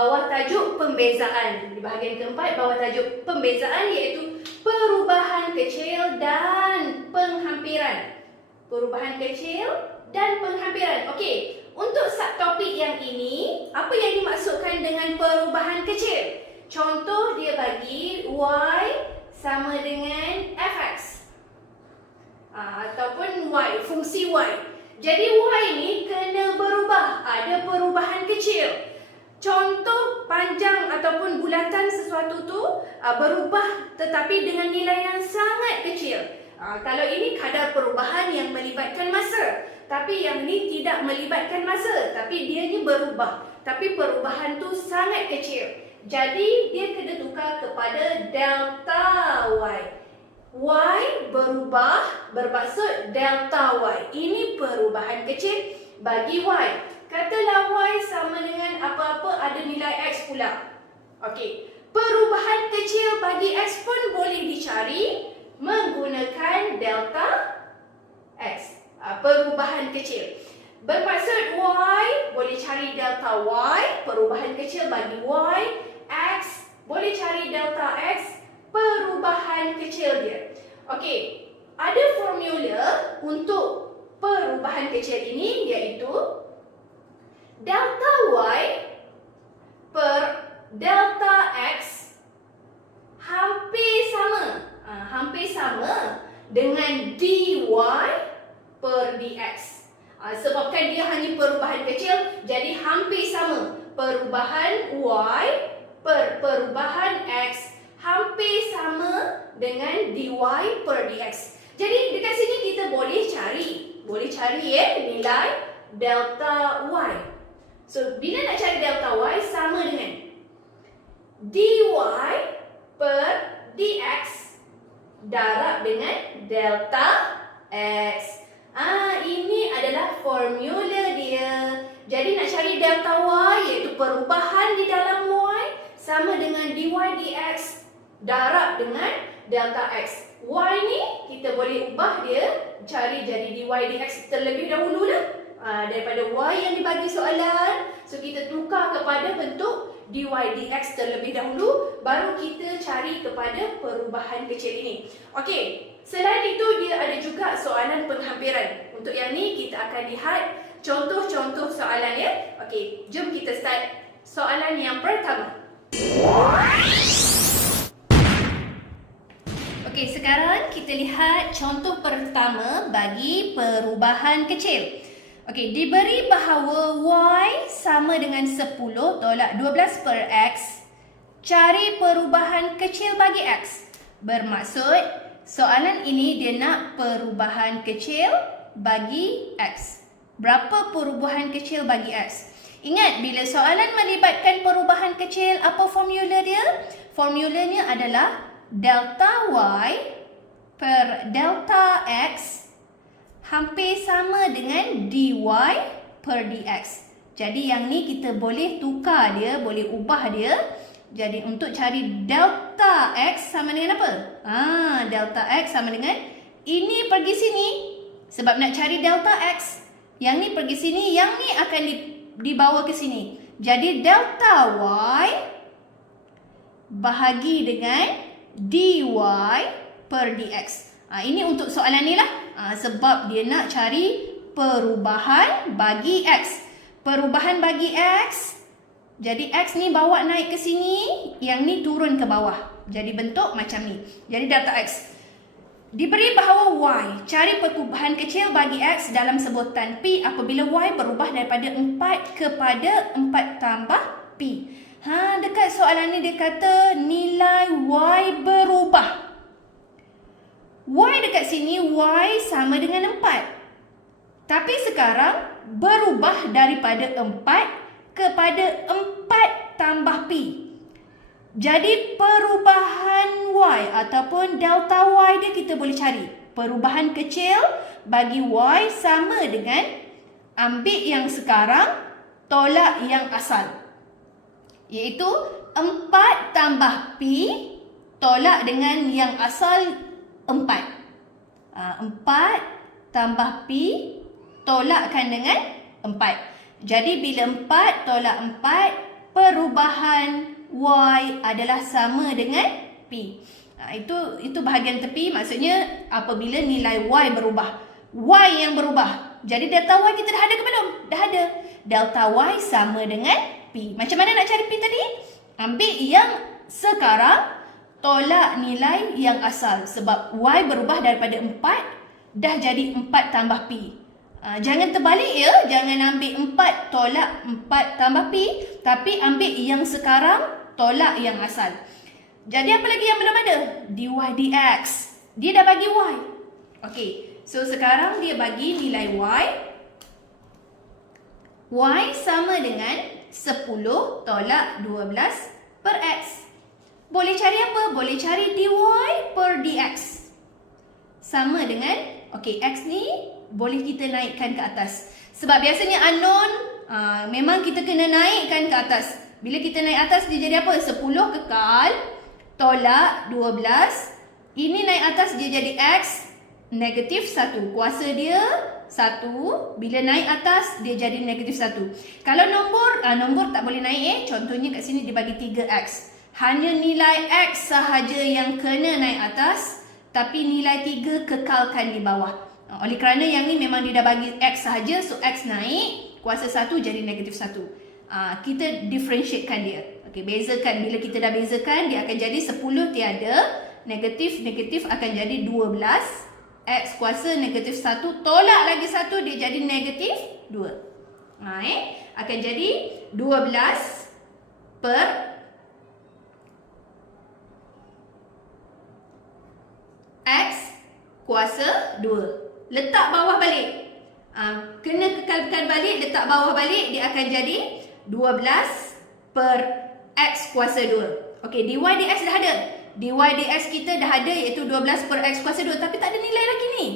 bawah tajuk pembezaan. Di bahagian keempat, bawah tajuk pembezaan iaitu perubahan kecil dan penghampiran. Perubahan kecil dan penghampiran. Okey, untuk subtopik yang ini, apa yang dimaksudkan dengan perubahan kecil? Contoh dia bagi Y sama dengan fx. Ataupun Y, fungsi Y. Jadi Y ni kena berubah, ada perubahan kecil. Contoh panjang ataupun bulatan sesuatu tu berubah tetapi dengan nilai yang sangat kecil. Kalau ini kadar perubahan yang melibatkan masa. Tapi yang ni tidak melibatkan masa. Tapi dia ni berubah. Tapi perubahan tu sangat kecil. Jadi dia kena tukar kepada delta Y. Y berubah bermaksud delta Y. Ini perubahan kecil bagi Y. Katalah Y sama dengan apa-apa ada nilai X pula. Okey, perubahan kecil bagi X pun boleh dicari menggunakan delta X. Perubahan kecil. Bermaksud Y boleh cari delta Y, perubahan kecil bagi Y. X boleh cari delta X, perubahan kecil dia. Okey, ada formula untuk perubahan kecil ini iaitu delta Y per delta X hampir sama dengan dy per dx. Sebabkan dia hanya perubahan kecil, jadi hampir sama. Perubahan Y per perubahan X hampir sama dengan dy per dx. Jadi dekat sini kita boleh cari nilai delta Y. So, bila nak cari delta Y sama dengan dy per dx darab dengan delta X. Ini adalah formula dia. Jadi nak cari delta Y iaitu perubahan di dalam Y sama dengan dy dx darab dengan delta X. Y ni kita boleh ubah dia cari jadi dy dx terlebih dahulu lah. Daripada Y yang dibagi soalan, so kita tukar kepada bentuk dy dx terlebih dahulu, baru kita cari kepada perubahan kecil ini. Okey, selain itu dia ada juga soalan penghampiran. Untuk yang ni kita akan lihat contoh-contoh soalan ya. Okey, jom kita start soalan yang pertama. Okey, sekarang kita lihat contoh pertama bagi perubahan kecil. Okey, diberi bahawa Y sama dengan 10 tolak 12 per X. Cari perubahan kecil bagi X. Bermaksud, soalan ini dia nak perubahan kecil bagi X. Berapa perubahan kecil bagi X? Ingat, bila soalan melibatkan perubahan kecil, apa formula dia? Formulanya adalah delta Y per delta X hampir sama dengan dy per dx. Jadi yang ni kita boleh tukar dia, boleh ubah dia. Jadi untuk cari delta x sama dengan apa? Delta x sama dengan ini pergi sini. Sebab nak cari delta x, yang ni pergi sini, yang ni akan dibawa ke sini. Jadi delta y bahagi dengan dy per dx. Ini untuk soalan ni lah. Sebab dia nak cari perubahan bagi X. Perubahan bagi X. Jadi X ni bawa naik ke sini. Yang ni turun ke bawah. Jadi bentuk macam ni. Jadi delta X. Diberi bahawa Y. Cari perubahan kecil bagi X dalam sebutan P apabila Y berubah daripada 4 kepada 4 tambah P. Dekat soalan ni dia kata nilai Y berubah. Y dekat sini, Y sama dengan 4. Tapi sekarang berubah daripada 4 kepada 4 tambah P. Jadi perubahan Y ataupun delta Y dia kita boleh cari. Perubahan kecil bagi Y sama dengan ambil yang sekarang tolak yang asal. Iaitu 4 tambah P tolak dengan yang asal 4. 4 tambah P tolakkan dengan 4. Jadi bila 4 tolak 4 perubahan y adalah sama dengan P. Itu bahagian tepi, maksudnya apabila nilai y berubah. Y yang berubah. Jadi delta y kita dah ada ke belum? Dah ada. Delta y sama dengan P. Macam mana nak cari P tadi? Ambil yang sekarang, tolak nilai yang asal. Sebab y berubah daripada 4, dah jadi 4 tambah P. Jangan terbalik ya. Jangan ambil 4 tolak 4 tambah P. Tapi ambil yang sekarang, tolak yang asal. Jadi apa lagi yang belum ada? dy dx. Dia dah bagi y. Okey. So sekarang dia bagi nilai y. Y sama dengan 10 tolak 12 per x. Boleh cari apa? Boleh cari dy per dx. Sama dengan, okey, x ni boleh kita naikkan ke atas. Sebab biasanya unknown, memang kita kena naikkan ke atas. Bila kita naik atas, dia jadi apa? 10 kekal tolak 12. Ini naik atas, dia jadi x negatif 1. Kuasa dia 1. Bila naik atas, dia jadi negatif 1. Kalau nombor tak boleh naik. Contohnya kat sini dia bagi 3x. Hanya nilai x sahaja yang kena naik atas, tapi nilai 3 kekalkan di bawah. Oleh kerana yang ni memang dia dah bagi x sahaja, so x naik, kuasa 1 jadi negatif 1. Kita differentiatekan dia. Okey, bezakan. Bila kita dah bezakan, dia akan jadi 10 tiada, negatif akan jadi 12. X kuasa negatif 1, tolak lagi 1, dia jadi negatif 2. Akan jadi 12 per X kuasa 2. Letak bawah balik. Kena kekalkan balik, letak bawah balik, dia akan jadi 12 per X kuasa 2. Okey, dy dx dah ada. Dy dx kita dah ada, iaitu 12 per X kuasa 2. Tapi tak ada nilai lagi ni.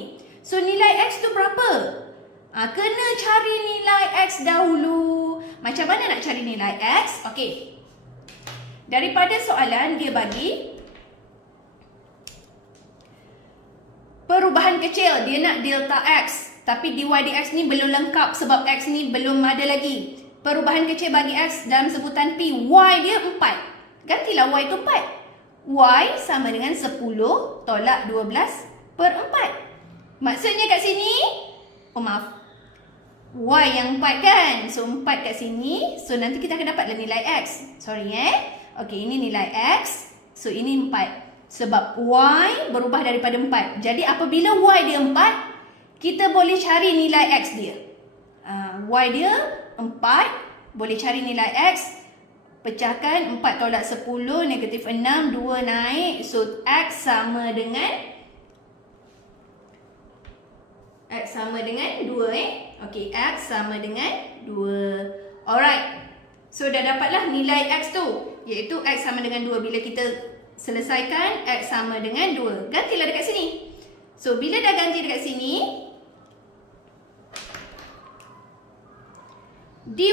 So nilai X tu berapa? Kena cari nilai X dahulu. Macam mana nak cari nilai X? Okey. Daripada soalan dia bagi perubahan kecil, dia nak delta X. Tapi dy dx ni belum lengkap sebab X ni belum ada lagi. Perubahan kecil bagi X dalam sebutan P. Y dia 4. Gantilah Y tu 4. Y sama dengan 10 tolak 12 per 4. Maksudnya kat sini, Y yang 4 kan? So 4 kat sini. So nanti kita akan dapatlah nilai X. Sorry Okey, ini nilai X. So ini 4. Sebab Y berubah daripada 4. Jadi apabila Y dia 4, kita boleh cari nilai X dia. Y dia 4, boleh cari nilai X. Pecahkan 4 tolak 10, negatif 6, 2 naik. So X sama dengan 2 Okey, X sama dengan 2. Alright. So dah dapatlah nilai X tu, iaitu X sama dengan 2. Bila kita selesaikan, X sama dengan 2. Gantilah dekat sini. So bila dah ganti dekat sini, dy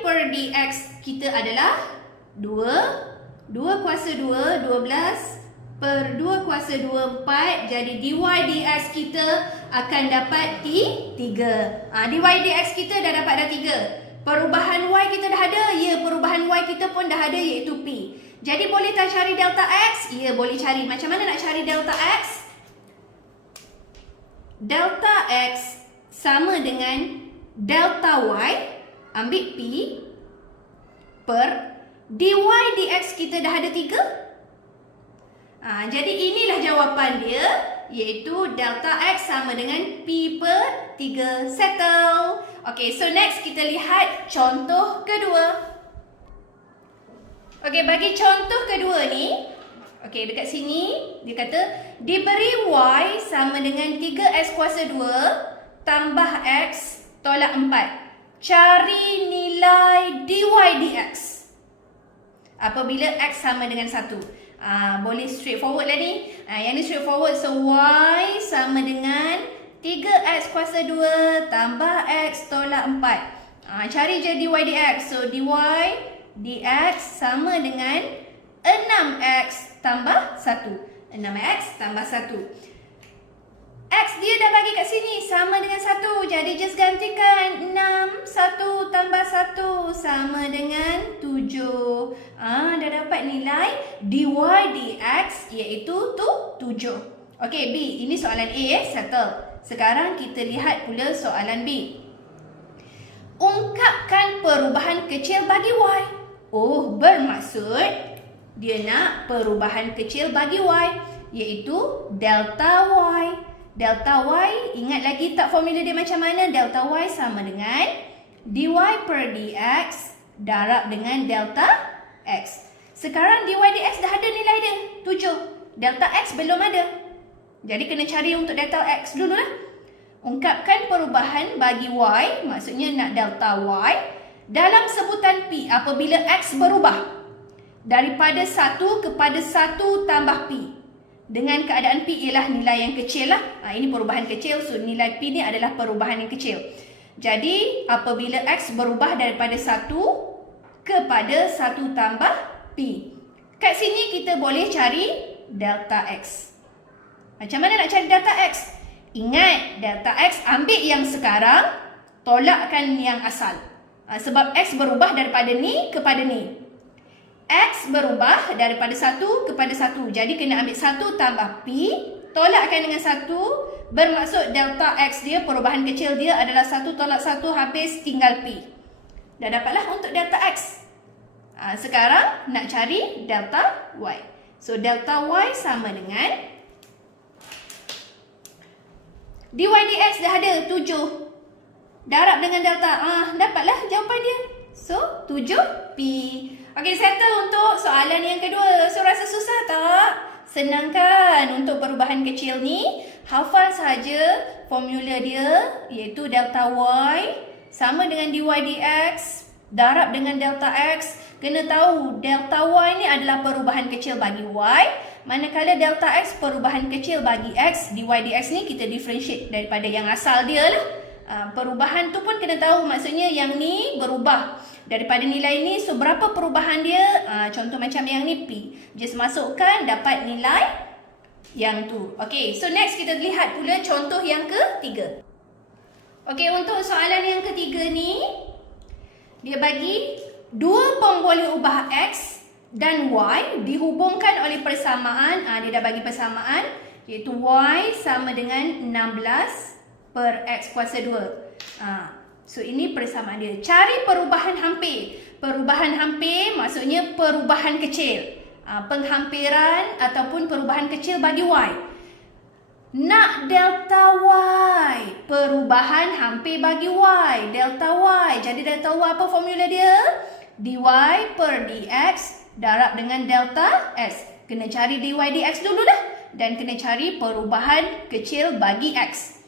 per dx kita adalah 2 kuasa 2, 12 per 2 kuasa 2, 4. Jadi dy dx kita akan dapat 3. Dy dx kita dah dapat dah 3. Perubahan y kita dah ada. Ya, perubahan y kita pun dah ada, iaitu P. Jadi boleh tak cari delta x? Ya, boleh cari. Macam mana nak cari delta x? Delta x sama dengan delta y. Ambil P per dy dx kita dah ada 3. Jadi inilah jawapan dia, iaitu delta x sama dengan P per 3. Settle. Okey, so next kita lihat contoh kedua. Okey, bagi contoh kedua ni, okey, dekat sini dia kata diberi y sama dengan 3x kuasa 2 tambah x tolak 4. Cari nilai dy dx apabila x sama dengan 1. Boleh straightforward lah ni. Yang ni straightforward. So y sama dengan 3x kuasa 2 tambah x tolak 4. Cari je dy dx. So dy dx sama dengan 6x tambah 1. 6x tambah 1. X dia dah bagi kat sini sama dengan 1. Jadi just gantikan 6, 1 tambah 1 sama dengan 7. Dah dapat nilai dy dx iaitu 7. Okey, B. Ini soalan A settle. Sekarang kita lihat pula soalan B. Ungkapkan perubahan kecil bagi y. Oh, bermaksud dia nak perubahan kecil bagi y iaitu delta y. Delta y, ingat lagi tak formula dia macam mana? Delta y sama dengan dy per dx darab dengan delta x. Sekarang dy dx dah ada nilai dia, 7. Delta x belum ada. Jadi kena cari untuk delta x dulu lah. Ungkapkan perubahan bagi y, maksudnya nak delta y, dalam sebutan P apabila x berubah daripada 1 kepada 1 tambah P. Dengan keadaan P ialah nilai yang kecil lah. Ini perubahan kecil, so nilai P ni adalah perubahan yang kecil. Jadi apabila x berubah daripada 1 kepada 1 tambah P. Kat sini kita boleh cari delta x. Macam mana nak cari delta x? Ingat, delta x ambil yang sekarang, tolakkan yang asal. Sebab x berubah daripada ni kepada ni. X berubah daripada 1 kepada 1. Jadi kena ambil 1 tambah P, tolakkan dengan 1, bermaksud delta X dia, perubahan kecil dia adalah 1 tolak 1 habis tinggal P. Dah dapatlah untuk delta X. Sekarang nak cari delta Y. So delta Y sama dengan dy dx dah ada 7. Darab dengan delta. Dapatlah jawapan dia. So 7P. Okey, settle untuk soalan yang kedua. So, rasa susah tak? Senang kan untuk perubahan kecil ni? Hafal saja formula dia, iaitu delta Y sama dengan dy dx darab dengan delta x. Kena tahu delta Y ni adalah perubahan kecil bagi Y, manakala delta x perubahan kecil bagi x. Dy dx ni kita differentiate daripada yang asal dia lah. Perubahan tu pun kena tahu, maksudnya yang ni berubah daripada nilai ni, so berapa perubahan dia? Contoh macam yang ni P. Just masukkan, dapat nilai yang tu. Okey, so next kita lihat pula contoh yang ketiga. Okey, untuk soalan yang ketiga ni, dia bagi dua pom boleh ubah X dan Y dihubungkan oleh persamaan. Dia dah bagi persamaan, iaitu Y sama dengan 16 per X kuasa 2. So ini persamaan dia. Cari perubahan hampir. Perubahan hampir maksudnya perubahan kecil. Penghampiran ataupun perubahan kecil bagi Y. Nak delta Y. Perubahan hampir bagi Y. Delta Y. Jadi delta Y apa formula dia? Dy per dx darab dengan delta S. Kena cari dy dx dulu dah. Dan kena cari perubahan kecil bagi X.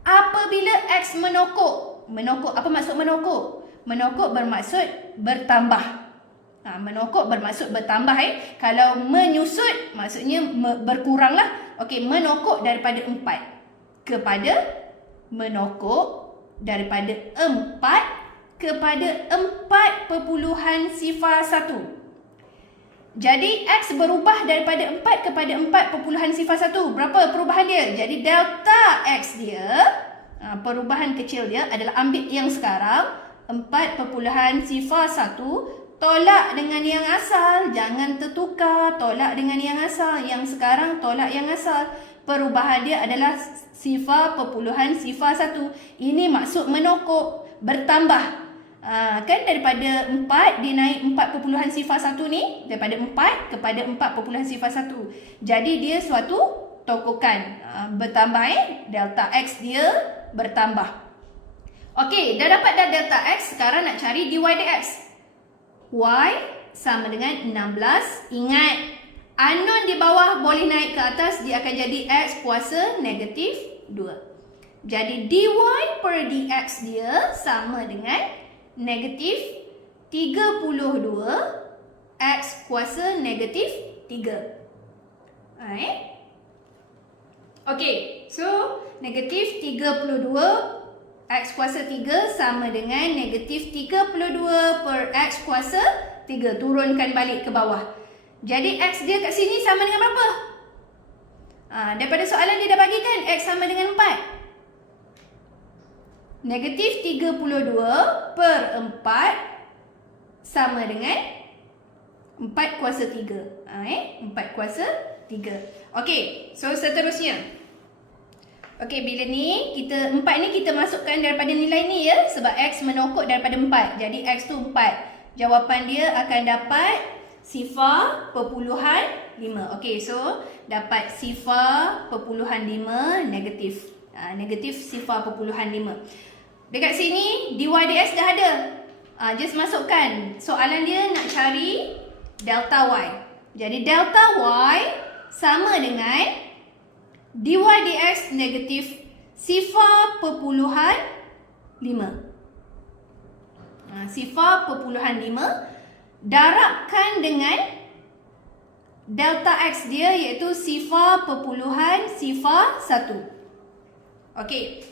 Apabila X menokok. Menokok, apa maksud menokok? Menokok bermaksud bertambah. Menokok bermaksud bertambah. Kalau menyusut maksudnya berkurang lah. Okey, menokok daripada 4 kepada menokok daripada 4 kepada 4.0 Jadi X berubah daripada 4 kepada 4.0 Berapa perubahan dia? Jadi delta X dia, perubahan kecil dia adalah ambil yang sekarang 4.0 tolak dengan yang asal. Jangan tertukar, tolak dengan yang asal. Yang sekarang tolak yang asal. Perubahan dia adalah 0.01. Ini maksud menokok, bertambah. Kan daripada 4 dia naik 4.01 ni, daripada 4 kepada 4.01. Jadi dia suatu tokokan, bertambah. Delta X dia bertambah. Okey, dah dapat dah delta X. Sekarang nak cari dy dx. Y sama dengan 16. Ingat, unknown di bawah boleh naik ke atas, dia akan jadi X kuasa negatif 2. Jadi dy per dx dia sama dengan negatif 32 X kuasa negatif 3. Okey, so negatif 32 X kuasa 3 sama dengan negatif 32 per X kuasa 3. Turunkan balik ke bawah. Jadi X dia kat sini sama dengan berapa? Daripada soalan dia dah bagi kan X sama dengan 4. Negatif 32 per 4 sama dengan 4 kuasa 3. 4 kuasa 3. Okey, so seterusnya. Okey, bila ni, 4 ni kita masukkan daripada nilai ni ya. Sebab X menokok daripada 4. Jadi X tu 4. Jawapan dia akan dapat 0.5. Okey, so dapat 0.5 negatif. Negatif 0.5. Dekat sini dy dx dah ada. Just masukkan. Soalan dia nak cari delta y. Jadi delta y sama dengan dy dx negatif 0.5. 0.5 darabkan dengan delta x dia iaitu 0.01. Okey.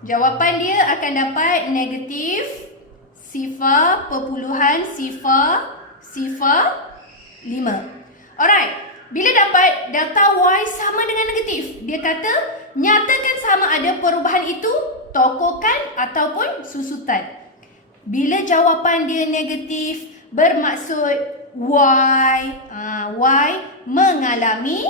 Jawapan dia akan dapat negatif 0.005. Alright. Bila dapat delta y sama dengan negatif, dia kata nyatakan sama ada perubahan itu tokokan ataupun susutan. Bila jawapan dia negatif, bermaksud y mengalami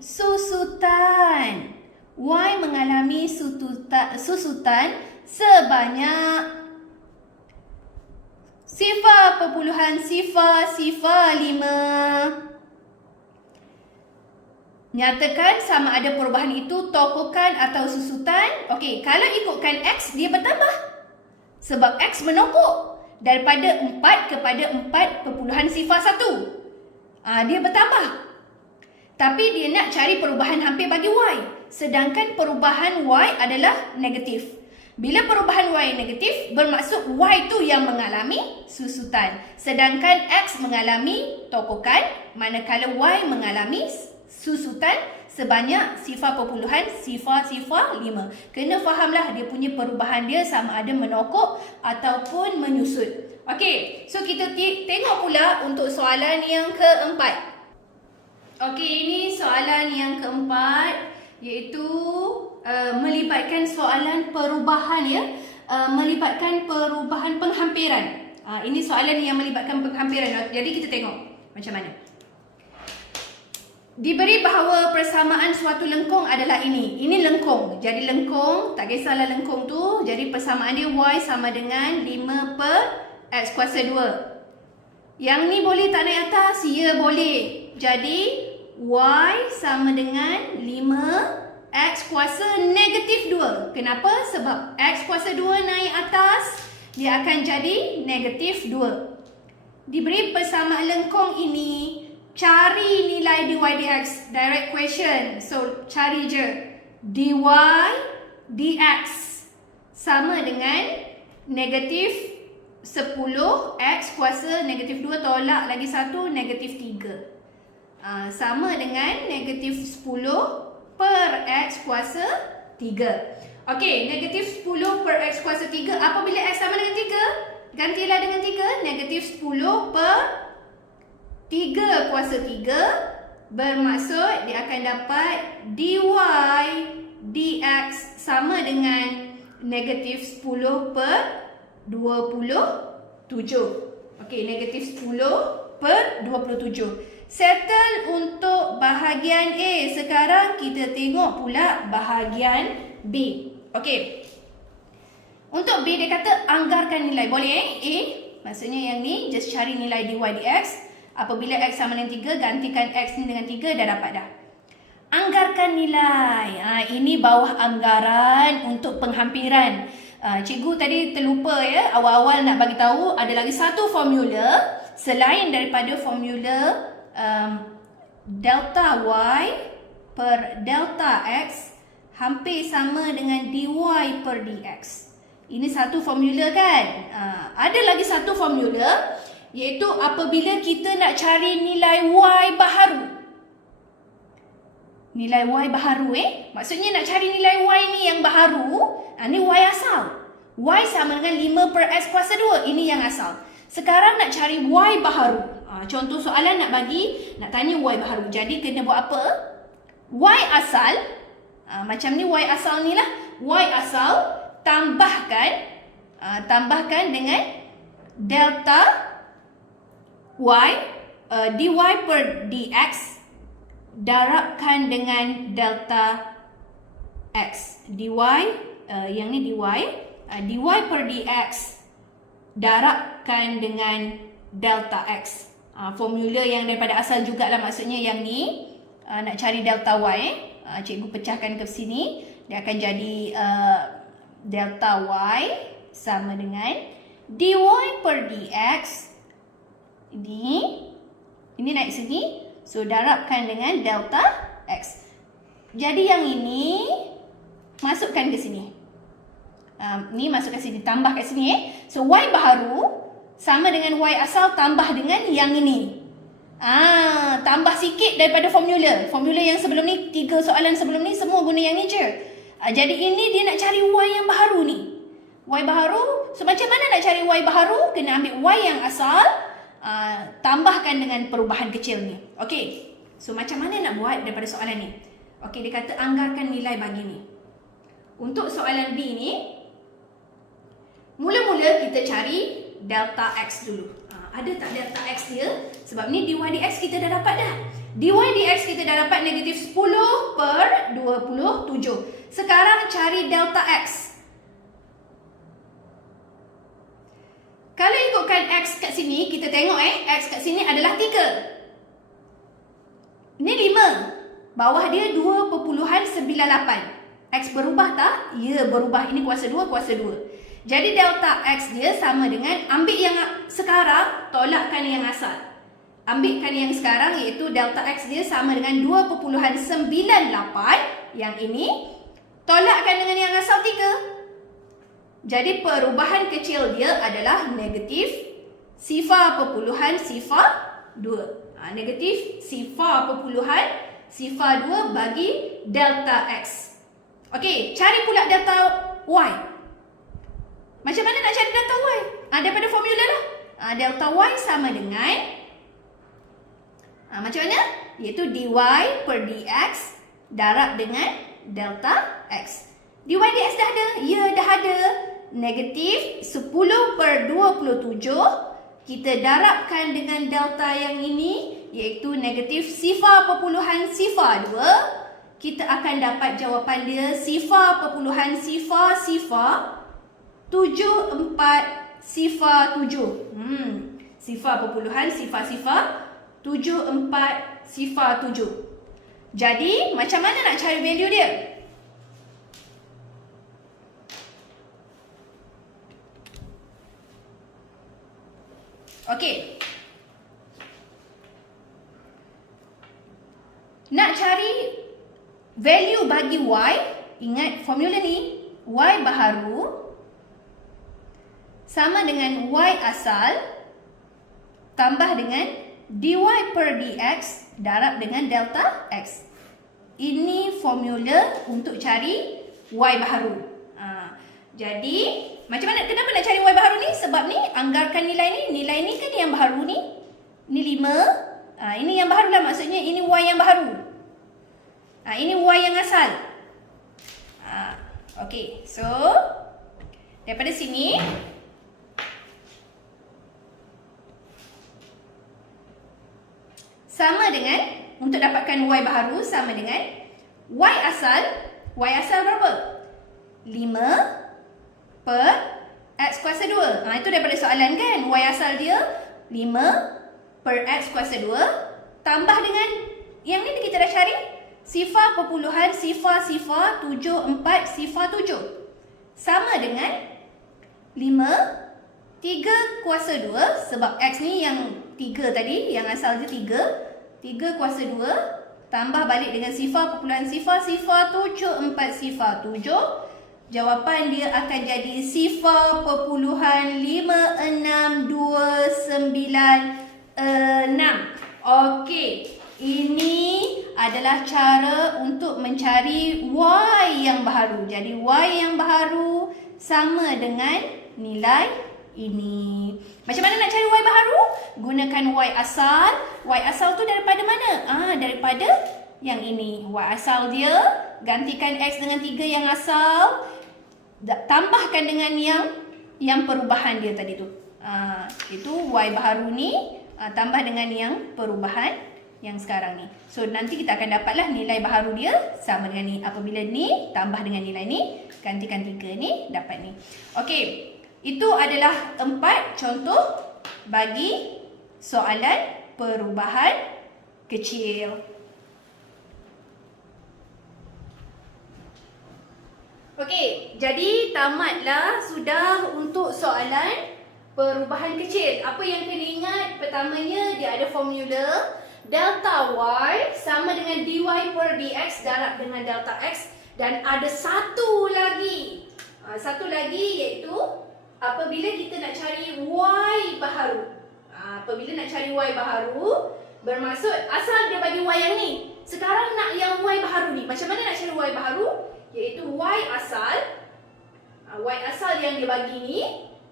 susutan. Y mengalami susutan sebanyak 0.005. Nyatakan sama ada perubahan itu tokokan atau susutan. Okey, kalau ikutkan X dia bertambah. Sebab X menokok daripada 4 kepada 4.01. Dia bertambah. Tapi dia nak cari perubahan hampir bagi Y. Sedangkan perubahan Y adalah negatif. Bila perubahan Y negatif, bermaksud Y tu yang mengalami susutan. Sedangkan X mengalami tokokan, manakala Y mengalami susutan sebanyak 0.005. Kena fahamlah dia punya perubahan dia sama ada menokok ataupun menyusut. Okey, so kita tengok pula untuk soalan yang keempat. Okey, ini soalan yang keempat iaitu melibatkan soalan perubahan ya. Melibatkan perubahan penghampiran. Ini soalan yang melibatkan penghampiran. Jadi kita tengok macam mana. Diberi bahawa persamaan suatu lengkung adalah ini. Ini lengkung. Jadi lengkung, tak kisahlah lengkung tu. Jadi persamaan dia Y sama dengan 5 per X kuasa 2. Yang ni boleh tak naik atas? Ya, boleh. Jadi Y sama dengan 5 X kuasa negatif 2. Kenapa? Sebab X kuasa 2 naik atas, dia akan jadi negatif 2. Diberi persamaan lengkung ini, cari nilai dy dx. Direct question. So, cari je. Dy dx sama dengan negatif 10 X kuasa negatif 2 tolak lagi 1 negatif 3. Sama dengan negatif 10 per X kuasa 3. Okey, negatif 10 per X kuasa 3. Apabila X sama dengan 3, gantilah dengan 3. Negatif 10 per 3 kuasa 3 bermaksud dia akan dapat dy dx sama dengan negatif 10 per 27. Okey, negatif 10 per 27. Settle untuk bahagian A. Sekarang kita tengok pula bahagian B. Okey. Untuk B dia kata anggarkan nilai. Boleh A. Maksudnya yang ni just cari nilai dy dx. Apabila X sama dengan 3, gantikan X ni dengan 3, dah dapat dah. Anggarkan nilai. Ini bawah anggaran untuk penghampiran. Cikgu tadi terlupa ya. Awal-awal nak bagi tahu ada lagi satu formula. Selain daripada formula delta Y per delta X hampir sama dengan dy per dx. Ini satu formula kan? Ada lagi satu formula, iaitu apabila kita nak cari nilai Y baharu. Nilai Y baharu maksudnya nak cari nilai Y ni yang baharu. Ni Y asal. Y sama dengan 5 per X kuasa 2. Ini yang asal. Sekarang nak cari Y baharu. Contoh soalan nak tanya Y baharu. Jadi kena buat apa? Y asal, macam ni Y asal ni lah. Y asal tambahkan dengan delta Y dy per dx darabkan dengan delta x. Dy, yang ni dy, dy per dx darabkan dengan delta x. Formula yang daripada asal jugalah, maksudnya yang ni nak cari delta y. Cikgu pecahkan ke sini, dia akan jadi delta y sama dengan dy per dx. Ini naik sini, so darabkan dengan delta x. Jadi yang ini masukkan ke sini. Ni masukkan sini, tambah kat sini. So y baharu sama dengan y asal tambah dengan yang ini. Tambah sikit daripada formula. Formula yang sebelum ni, 3 soalan sebelum ni semua guna yang ni je. Jadi ini dia nak cari y yang baharu ni. Y baharu, so macam mana nak cari y baharu? Kena ambil y yang asal, tambahkan dengan perubahan kecil ni. Okey. So macam mana nak buat daripada soalan ni? Okey, dia kata anggarkan nilai bagi ni. Untuk soalan B ni, mula-mula kita cari delta x dulu. Ada tak delta x dia? Sebab ni dy dx kita dah dapat dah. Dy dx kita dah dapat negatif 10 per 27. Sekarang cari delta x. Kalau ikutkan x kat sini, kita tengok x kat sini adalah 3. Ni 5. Bawah dia 2.98. X berubah tak? Ya, berubah. Ini kuasa 2, kuasa 2. Jadi delta x dia sama dengan, ambil yang sekarang, tolakkan yang asal. Ambilkan yang sekarang, iaitu delta x dia sama dengan 2.98. Yang ini, tolakkan dengan yang asal 3. Jadi perubahan kecil dia adalah negatif sifar perpuluhan sifar 2. Negatif sifar perpuluhan sifar 2 bagi delta x. Okey, cari pula delta y. Macam mana nak cari delta y? Daripada formula lah. Delta y sama dengan, macam mana? Iaitu dy per dx darab dengan delta x. Dy dx dah ada? Ya, dah ada. Negatif 10 per 27. Kita darabkan dengan delta yang ini, iaitu negatif sifar perpuluhan sifar 2. Kita akan dapat jawapan dia sifar perpuluhan sifar 74 sifar 7. Sifar perpuluhan sifar 74 sifar 7. Jadi macam mana nak cari value dia? Okey. Nak cari value bagi y, ingat formula ni, y baharu sama dengan y asal tambah dengan dy per dx darab dengan delta x. Ini formula untuk cari y baharu. Jadi macam mana, kenapa nak cari y baharu ni? Sebab ni anggarkan nilai ni. Nilai ni kan yang baharu ni. Ni 5. Ini yang baharu lah, maksudnya ini y yang baharu. Ini y yang asal. Okey, so daripada sini sama dengan, untuk dapatkan y baharu sama dengan y asal berapa? 5 per x kuasa 2. Itu daripada soalan kan, y asal dia 5 per x kuasa 2 tambah dengan yang ni kita dah cari sifar perpuluhan sifar 74 sifar 7 sama dengan 5 3 kuasa 2, sebab x ni yang 3 tadi, yang asal dia 3 kuasa 2 tambah balik dengan sifar perpuluhan sifar 74 sifar 7. Jawapan dia akan jadi sifar perpuluhan 5629. Okey, ini adalah cara untuk mencari y yang baharu. Jadi y yang baharu sama dengan nilai ini. Macam mana nak cari y baharu? Gunakan gunakan Y asal. Y asal tu daripada mana? Daripada yang ini. Y asal dia, gantikan X dengan 3 yang asal, tambahkan dengan yang perubahan dia tadi tu. Itu Y baharu ni, tambah dengan yang perubahan yang sekarang ni. So nanti kita akan dapatlah nilai baharu dia sama dengan ni. Apabila ni tambah dengan nilai ni, gantikan 3 ni, dapat ni. Okey, itu adalah 4 contoh bagi soalan perubahan kecil. Okey, jadi tamatlah sudah untuk soalan perubahan kecil. Apa yang kena ingat? Pertamanya, dia ada formula delta Y sama dengan dy per dx darab dengan delta x. Dan ada satu lagi. Satu lagi iaitu apabila kita nak cari Y baharu. Apabila nak cari Y baharu, bermaksud asal dia bagi Y yang ni. Sekarang nak yang Y baharu ni. Macam mana nak cari Y baharu? Iaitu Y asal. Y asal yang dia bagi ni,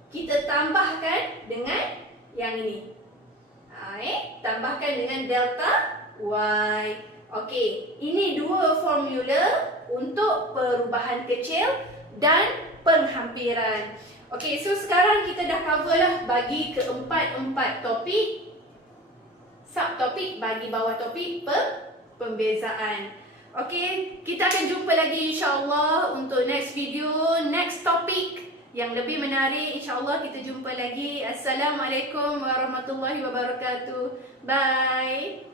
kita tambahkan dengan yang ini. Tambahkan dengan delta Y. Okey, ini dua formula untuk perubahan kecil dan penghampiran. Okey, so sekarang kita dah cover lah bagi keempat-empat topik, subtopik bagi bawah topik pembezaan. Okey, kita akan jumpa lagi insya-Allah untuk next video, next topik yang lebih menarik. InsyaAllah kita jumpa lagi. Assalamualaikum warahmatullahi wabarakatuh. Bye.